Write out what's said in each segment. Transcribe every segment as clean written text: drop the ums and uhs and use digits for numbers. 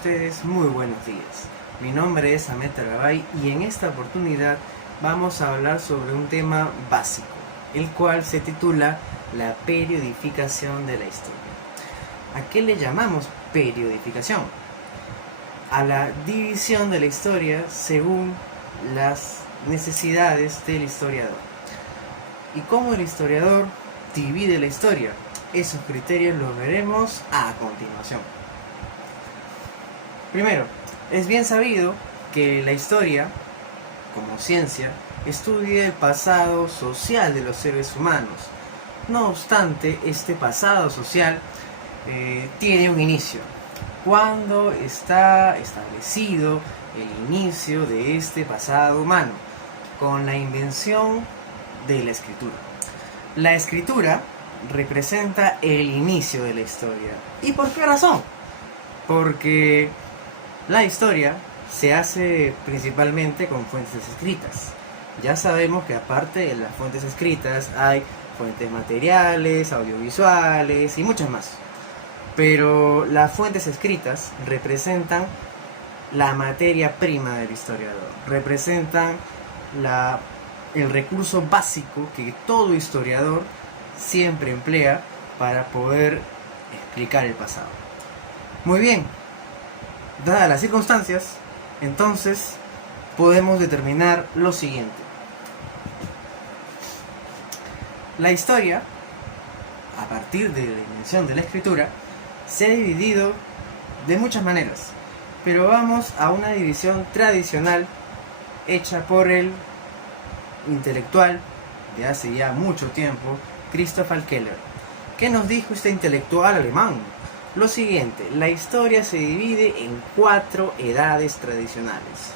ustedes muy buenos días. Mi nombre es Ahmed Tarabay y en esta oportunidad vamos a hablar sobre un tema básico, el cual se titula la periodificación de la historia. ¿A qué le llamamos periodificación? A la división de la historia según las necesidades del historiador. ¿Y cómo el historiador divide la historia? Esos criterios los veremos a continuación. Primero, es bien sabido que la historia, como ciencia, estudia el pasado social de los seres humanos. No obstante, este pasado social tiene un inicio. ¿Cuándo está establecido el inicio de este pasado humano? Con la invención de la escritura. La escritura representa el inicio de la historia. ¿Y por qué razón? Porque la historia se hace principalmente con fuentes escritas. Ya sabemos que aparte de las fuentes escritas hay fuentes materiales, audiovisuales y muchas más. Pero las fuentes escritas representan la materia prima del historiador, representan el recurso básico que todo historiador siempre emplea para poder explicar el pasado. Muy bien, dadas las circunstancias, entonces podemos determinar lo siguiente. La historia, a partir de la invención de la escritura, se ha dividido de muchas maneras, pero vamos a una división tradicional hecha por el intelectual de hace ya mucho tiempo, Christoph Keller. ¿Qué nos dijo este intelectual alemán? Lo siguiente: la historia se divide en 4 edades tradicionales.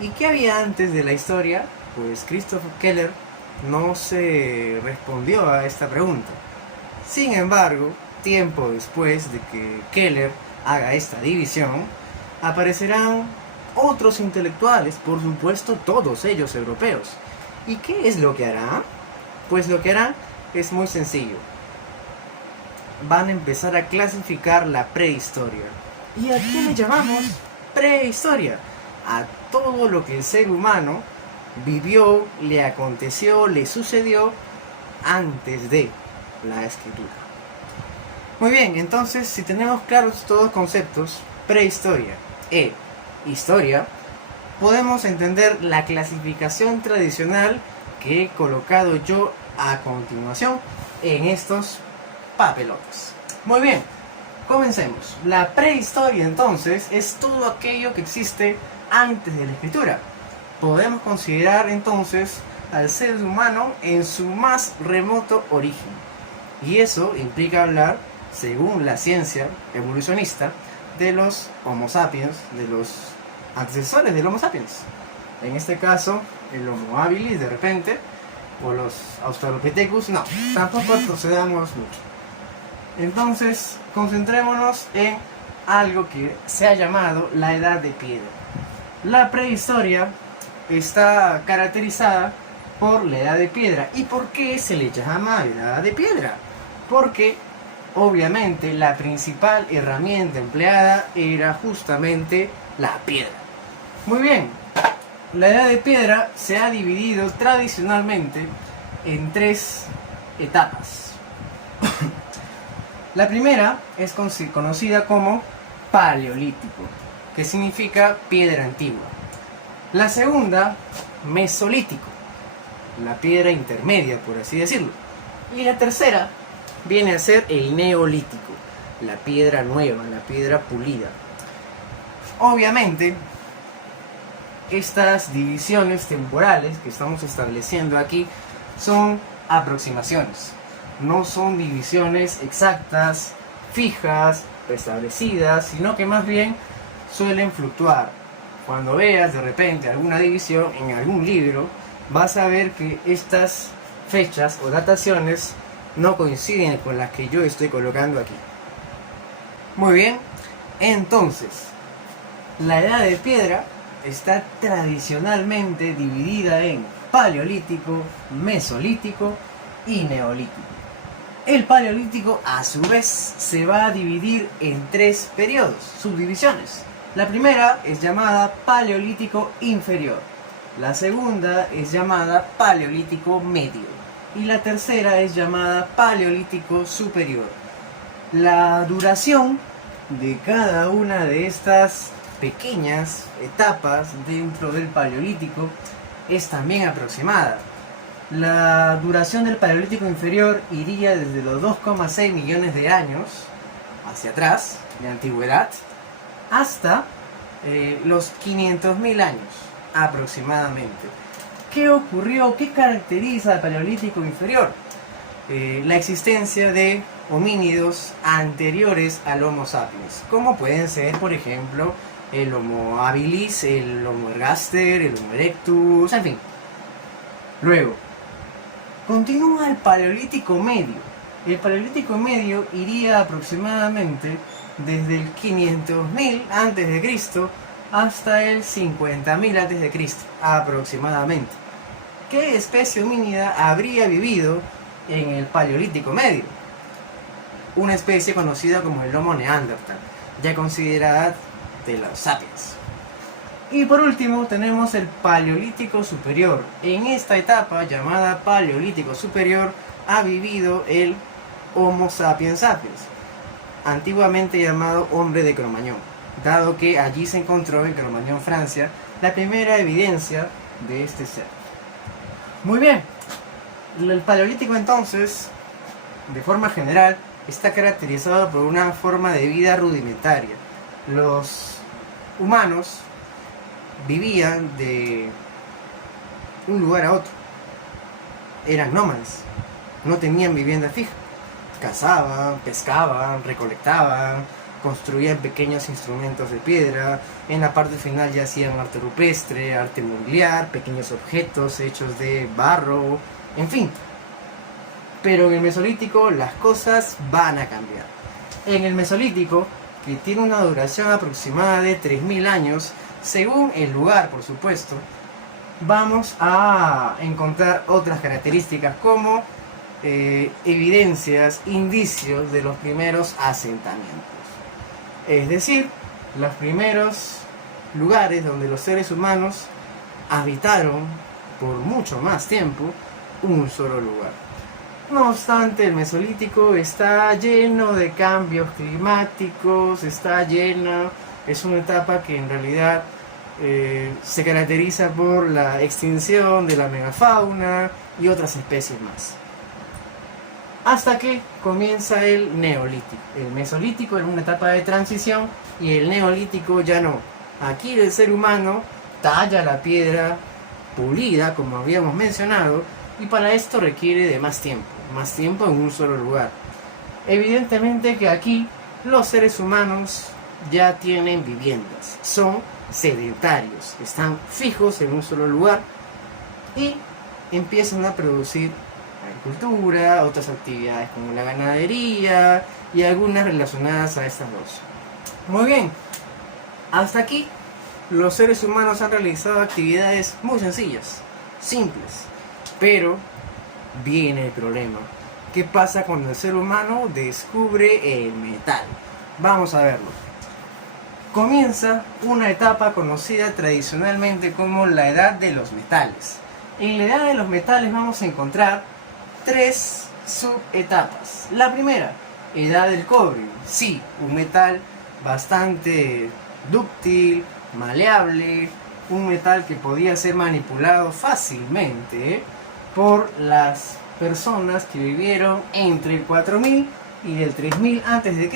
¿Y qué había antes de la historia? Pues Christoph Keller no se respondió a esta pregunta. Sin embargo, tiempo después de que Keller haga esta división, aparecerán otros intelectuales, por supuesto todos ellos europeos. ¿Y qué es lo que harán? Pues lo que harán es muy sencillo. Van a empezar a clasificar la prehistoria. ¿Y a qué le llamamos prehistoria? A todo lo que el ser humano vivió, le aconteció, le sucedió antes de la escritura. Muy bien, entonces si tenemos claros estos dos conceptos, prehistoria e historia, podemos entender la clasificación tradicional que he colocado yo a continuación en estos papelotes. Muy bien, comencemos. La prehistoria entonces es todo aquello que existe antes de la escritura. Podemos considerar entonces al ser humano en su más remoto origen. Y eso implica hablar, según la ciencia evolucionista, de los Homo sapiens, de los antecesores del Homo sapiens. En este caso, el Homo habilis de repente, o los Australopithecus, no, tampoco procedamos mucho. Entonces, concentrémonos en algo que se ha llamado la Edad de Piedra. La prehistoria está caracterizada por la Edad de Piedra. ¿Y por qué se le llama Edad de Piedra? Porque obviamente la principal herramienta empleada era justamente la piedra. Muy bien, la Edad de Piedra se ha dividido tradicionalmente en 3 etapas. La primera es conocida como Paleolítico, que significa piedra antigua. La segunda, Mesolítico, la piedra intermedia, por así decirlo. Y la tercera viene a ser el Neolítico, la piedra nueva, la piedra pulida. Obviamente, estas divisiones temporales que estamos estableciendo aquí son aproximaciones. No son divisiones exactas, fijas, establecidas, sino que más bien suelen fluctuar. Cuando veas de repente alguna división en algún libro, vas a ver que estas fechas o dataciones no coinciden con las que yo estoy colocando aquí. Muy bien, entonces, la Edad de Piedra está tradicionalmente dividida en Paleolítico, Mesolítico y Neolítico. El Paleolítico, a su vez, se va a dividir en 3 periodos, subdivisiones. La primera es llamada Paleolítico Inferior, la segunda es llamada Paleolítico Medio y la tercera es llamada Paleolítico Superior. La duración de cada una de estas pequeñas etapas dentro del Paleolítico es también aproximada. La duración del Paleolítico Inferior iría desde los 2,6 millones de años hacia atrás, de antigüedad, hasta los 500.000 años aproximadamente. ¿Qué ocurrió? ¿Qué caracteriza al Paleolítico Inferior? La existencia de homínidos anteriores al Homo sapiens, como pueden ser, por ejemplo, el Homo habilis, el Homo ergaster, el Homo erectus, en fin. Luego, continúa el Paleolítico Medio. El Paleolítico Medio iría aproximadamente desde el 500.000 a.C. hasta el 50.000 a.C. aproximadamente. ¿Qué especie homínida habría vivido en el Paleolítico Medio? Una especie conocida como el Homo neandertal, ya considerada de los sapiens. Y por último tenemos el Paleolítico Superior. En esta etapa llamada Paleolítico Superior ha vivido el Homo sapiens sapiens, antiguamente llamado hombre de Cro-Magnon, dado que allí se encontró en Cro-Magnon, Francia, la primera evidencia de este ser. Muy bien, el Paleolítico entonces, de forma general, está caracterizado por una forma de vida rudimentaria. Los humanos vivían de un lugar a otro, eran nómadas, no tenían vivienda fija, cazaban, pescaban, recolectaban, construían pequeños instrumentos de piedra, en la parte final ya hacían arte rupestre, arte mundial, pequeños objetos hechos de barro, en fin. Pero en el Mesolítico las cosas van a cambiar. En el Mesolítico, que tiene una duración aproximada de 3.000 años, según el lugar por supuesto, vamos a encontrar otras características como evidencias, indicios de los primeros asentamientos. Es decir, los primeros lugares donde los seres humanos habitaron por mucho más tiempo un solo lugar. No obstante, el Mesolítico está lleno de cambios climáticos, es una etapa que en realidad se caracteriza por la extinción de la megafauna y otras especies más. Hasta que comienza el Neolítico. El Mesolítico era una etapa de transición y el Neolítico ya no. Aquí el ser humano talla la piedra pulida, como habíamos mencionado, y para esto requiere de más tiempo en un solo lugar. Evidentemente que aquí los seres humanos ya tienen viviendas, son sedentarios, están fijos en un solo lugar y empiezan a producir agricultura, otras actividades como la ganadería y algunas relacionadas a estas dos. Muy bien, hasta aquí los seres humanos han realizado actividades muy sencillas, simples, pero viene el problema. ¿Qué pasa cuando el ser humano descubre el metal? Vamos a verlo. Comienza una etapa conocida tradicionalmente como la Edad de los Metales. En la Edad de los Metales vamos a encontrar 3 subetapas. La primera, Edad del Cobre. Sí, un metal bastante dúctil, maleable, un metal que podía ser manipulado fácilmente por las personas que vivieron entre el 4000 y el 3000 a.C.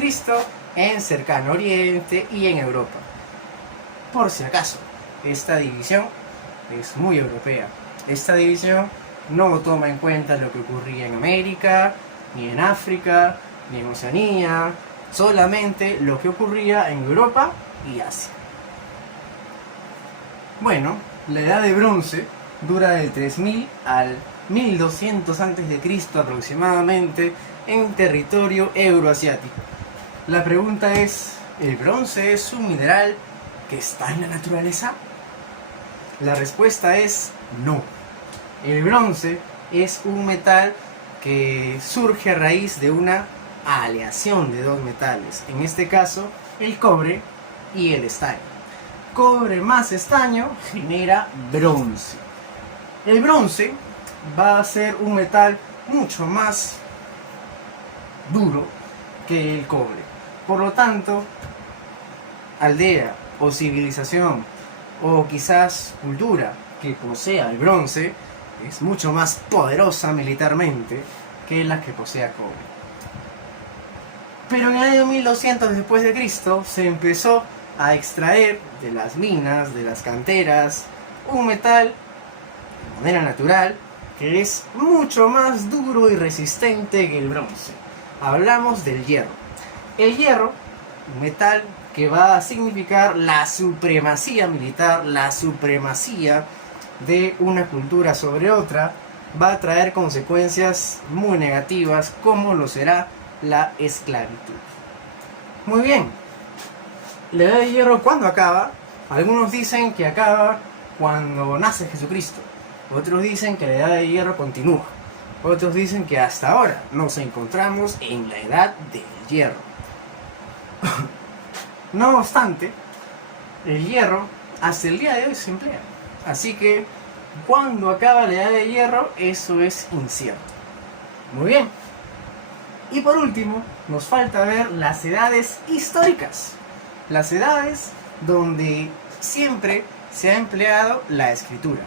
en Cercano Oriente y en Europa. Por si acaso, esta división es muy europea. Esta división no toma en cuenta lo que ocurría en América, ni en África, ni en Oceanía, solamente lo que ocurría en Europa y Asia. Bueno, la Edad de Bronce dura del 3000 al 1200 a.C. aproximadamente en territorio euroasiático. La pregunta es, ¿el bronce es un mineral que está en la naturaleza? La respuesta es no. El bronce es un metal que surge a raíz de una aleación de dos metales, en este caso el cobre y el estaño. Cobre más estaño genera bronce. El bronce va a ser un metal mucho más duro que el cobre. Por lo tanto, aldea o civilización o quizás cultura que posea el bronce es mucho más poderosa militarmente que la que posea cobre. Pero en el año 1200 después de Cristo se empezó a extraer de las minas, de las canteras, un metal de manera natural que es mucho más duro y resistente que el bronce. Hablamos del hierro. El hierro, un metal que va a significar la supremacía militar, la supremacía de una cultura sobre otra, va a traer consecuencias muy negativas como lo será la esclavitud. Muy bien, la edad de hierro, ¿cuándo acaba? Algunos dicen que acaba cuando nace Jesucristo, otros dicen que la edad de hierro continúa, otros dicen que hasta ahora nos encontramos en la edad del hierro. No obstante, el hierro hasta el día de hoy se emplea, así que cuando acaba la edad de hierro, eso es incierto. Muy bien. Y por último, nos falta ver las edades históricas. Las edades donde siempre se ha empleado la escritura.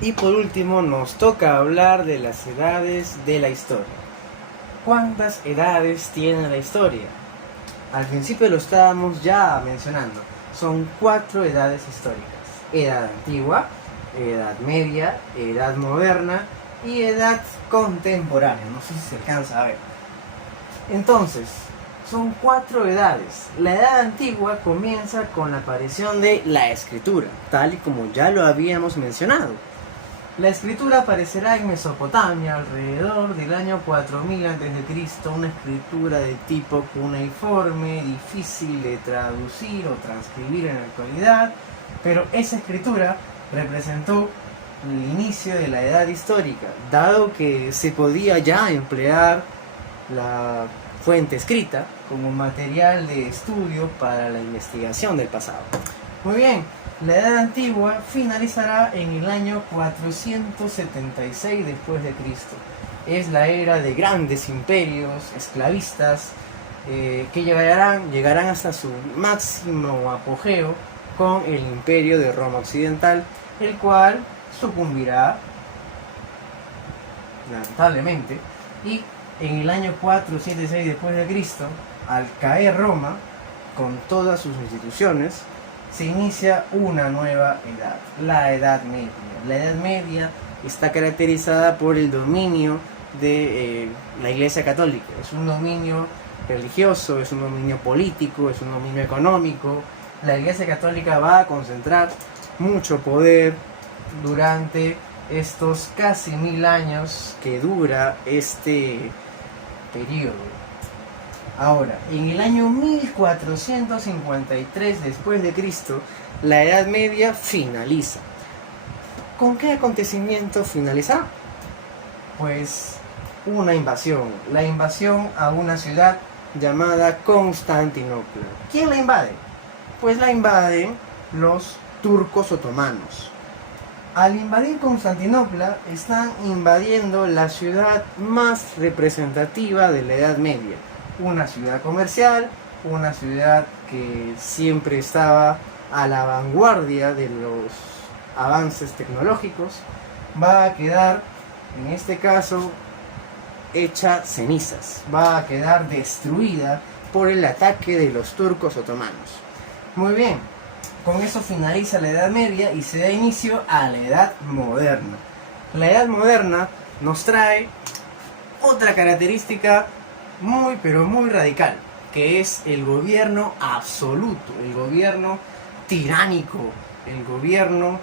Y por último, nos toca hablar de las edades de la historia. ¿Cuántas edades tiene la historia? Al principio lo estábamos ya mencionando. Son 4 edades históricas. Edad antigua, edad media, edad moderna y edad contemporánea. No sé si se alcanza a ver. Entonces, son 4 edades. La edad antigua comienza con la aparición de la escritura, tal y como ya lo habíamos mencionado. La escritura aparecerá en Mesopotamia alrededor del año 4000 a.C., una escritura de tipo cuneiforme, difícil de traducir o transcribir en la actualidad, pero esa escritura representó el inicio de la edad histórica, dado que se podía ya emplear la fuente escrita como material de estudio para la investigación del pasado. Muy bien, la edad antigua finalizará en el año 476 después de Cristo. Es la era de grandes imperios esclavistas que llegarán hasta su máximo apogeo con el imperio de Roma Occidental, el cual sucumbirá lamentablemente, y en el año 476 después de Cristo, al caer Roma con todas sus instituciones, se inicia una nueva edad, la Edad Media. La Edad Media está caracterizada por el dominio de la Iglesia Católica. Es un dominio religioso, es un dominio político, es un dominio económico. La Iglesia Católica va a concentrar mucho poder durante estos casi 1000 años que dura este periodo. Ahora, en el año 1453 después de Cristo, la Edad Media finaliza. ¿Con qué acontecimiento finalizará? Pues una invasión, la invasión a una ciudad llamada Constantinopla. ¿Quién la invade? Pues la invaden los turcos otomanos. Al invadir Constantinopla, están invadiendo la ciudad más representativa de la Edad Media. Una ciudad comercial, una ciudad que siempre estaba a la vanguardia de los avances tecnológicos, va a quedar, en este caso, hecha cenizas, va a quedar destruida por el ataque de los turcos otomanos. Muy bien, con eso finaliza la Edad Media y se da inicio a la Edad Moderna. La Edad Moderna nos trae otra característica muy pero muy radical, que es el gobierno absoluto, el gobierno tiránico, el gobierno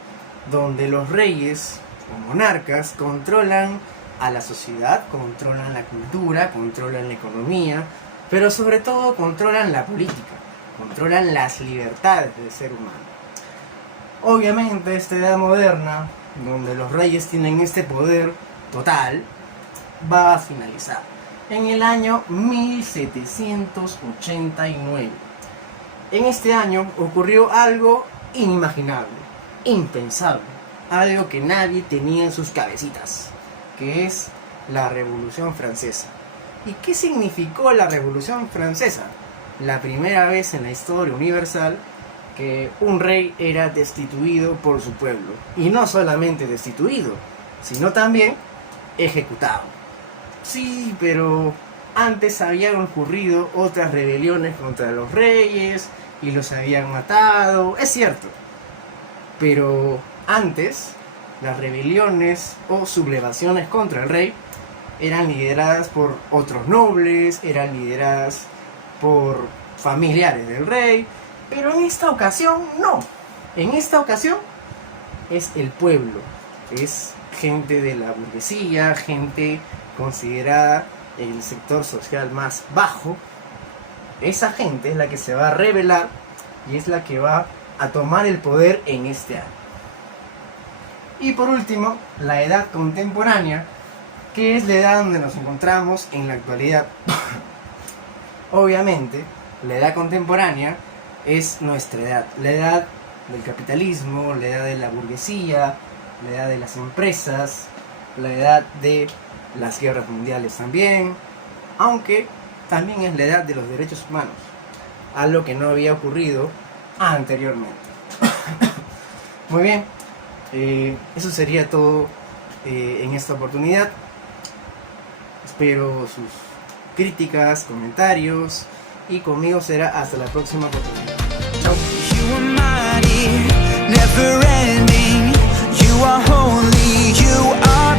donde los reyes o monarcas controlan a la sociedad, controlan la cultura, controlan la economía, pero sobre todo controlan la política, controlan las libertades del ser humano. Obviamente esta edad moderna, donde los reyes tienen este poder total, va a finalizar en el año 1789. En este año ocurrió algo inimaginable, impensable, algo que nadie tenía en sus cabecitas, que es la Revolución Francesa. ¿Y qué significó la Revolución Francesa? La primera vez en la historia universal que un rey era destituido por su pueblo. Y no solamente destituido, sino también ejecutado. Sí, pero antes habían ocurrido otras rebeliones contra los reyes y los habían matado, es cierto. Pero antes, las rebeliones o sublevaciones contra el rey eran lideradas por otros nobles, eran lideradas por familiares del rey, pero en esta ocasión no. En esta ocasión es el pueblo, es gente de la burguesía, gente considerada el sector social más bajo. Esa gente es la que se va a rebelar y es la que va a tomar el poder en este año. Y por último, la edad contemporánea, que es la edad donde nos encontramos en la actualidad. Obviamente, la edad contemporánea es nuestra edad, la edad del capitalismo, la edad de la burguesía, la edad de las empresas, la edad de las guerras mundiales también, aunque también es la edad de los derechos humanos, algo que no había ocurrido anteriormente. Muy bien, eso sería todo en esta oportunidad. Espero sus críticas, comentarios, y conmigo será hasta la próxima oportunidad. Chao. You are mighty, never ending. You are holy, you are